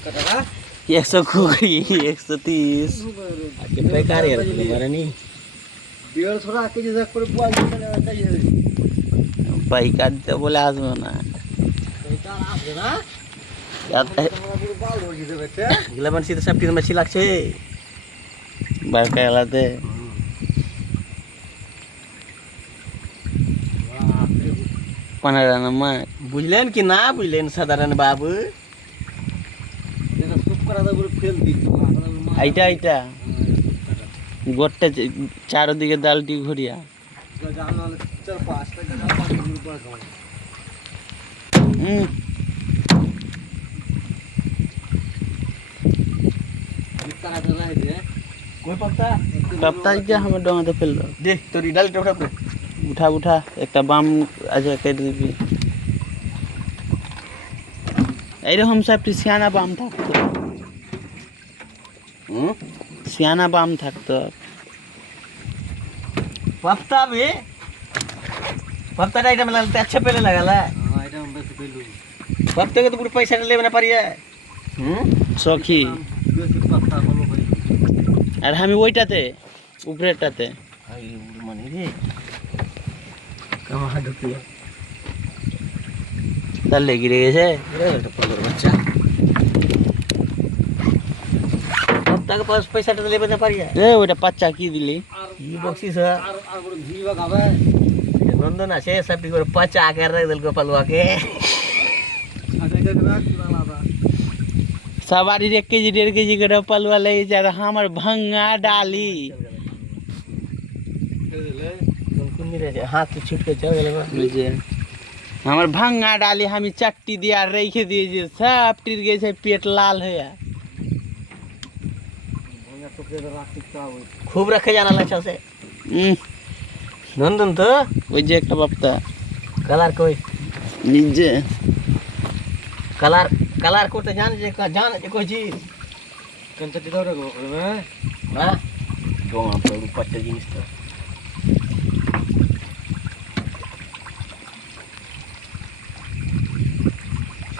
120 130 बेकार यार तुम्हारा नहीं 150 কেজি যাক করে পোয়া चाहिए পাইকার দিতে বলে আসবে না এটা আসবে না পুরো বাল হয়ে যাবে তে गिलाबन सीधा सब टीम मच्छी लागছে বারকা এলাতে পানারা নামা বুঝলেন কি না বুঝলেন সাধারণ বাবু এটা সুপ করা দা পুরো ফেল দি এইটা এইটা গোটটা চারদিকে ডালটি ঘুরিয়া জানো 4-5 টাকা দাও 5 টাকা পড়া খাও कितना कर रहा है ये कोई पत्ता कप्तान क्या हमें डोंगा फेल दो दे तोरी डाल उठा पे उठा उठा एक बाम अच्छा कर दी एरকম সবটি সিয়ানা বাম থাকতো সিয়ানা বাম থাকতো पत्ता भी पत्ता डाइटा में लगता अच्छा पहले लगा ला हां এটা हम बस पेलू पत्ते के तो पूरे पैसा लेवे ना पारिया সখী বেশি পাতা বলো ভাই আর আমি ওইটাতে উপরেরটাতে भाई उड़ माने रे कहां ढुकिया তার লেগে গেছে अरे तो पलर बच्चा पत्ता के पास पैसा तो लेवे ना पारिया এ ওইটা বাচ্চা কি দিলি ये बक्सी से আর বড় ভিড় গাবে नंदन আছে सब टिक पचा कर रख दिल को पलवा के আটা এটা রাখ আলাদা सवारी 1 केजी 1.5 केजी के पलवा ले जा हमर भंगा डाली कुन रे हाथ से छूट के चल गेले बुझे हमर भंगा डाली हम चट्टी दिया रखे दिए जे सब टिर गए छै पेट लाल होया भंगा तो के राख टिकता हो खूब रखे जाना लच्छा से नंदन तो ওই যে একটা বাপটা कलर कोई নিজে कलर कलर को तो जान जे कोई चीज कंचटी दाव रे में हां डोंगा पर पट्टे जिनिस तो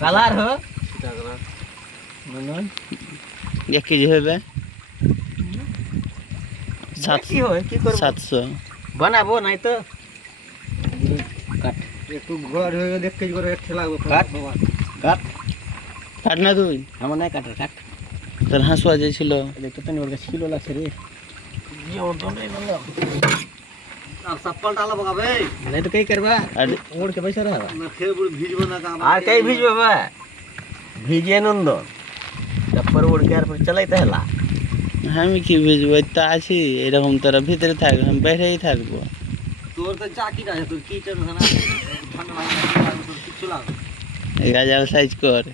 कलर हो এটা করা नंदन 1 केजी হবে की हो की कर 700 बनाबो नहीं तो काट একটু ঘোড়া হয়ে দেখ কেজি করে ঠেলা কাট। বাবা काट কাট না তুই हम नहीं काट काट তোর হাসুয়া যাইছিল देख तो तनी और किलो लागছে रे ये और तो नहीं लगा আর চপ্পল ডালা বগাবে नहीं तो कई करबा আর ओढ़ के पैसा रहा না ফের পুরো ভিজবো না কাম आ कई भीज बाबा भीजे नंदन टप्पर उड़ के पर चलाइते हला আমি কি বুঝবো তা আছি এরকম তোরা ভিতরে থাক আমি বাইরেই থাকবো তোর তো চাকি আছে তোর কি টেনশন আছে ঠান্ডা লাগে তোর কিছু লাগে এই গাজাল সাইজ কর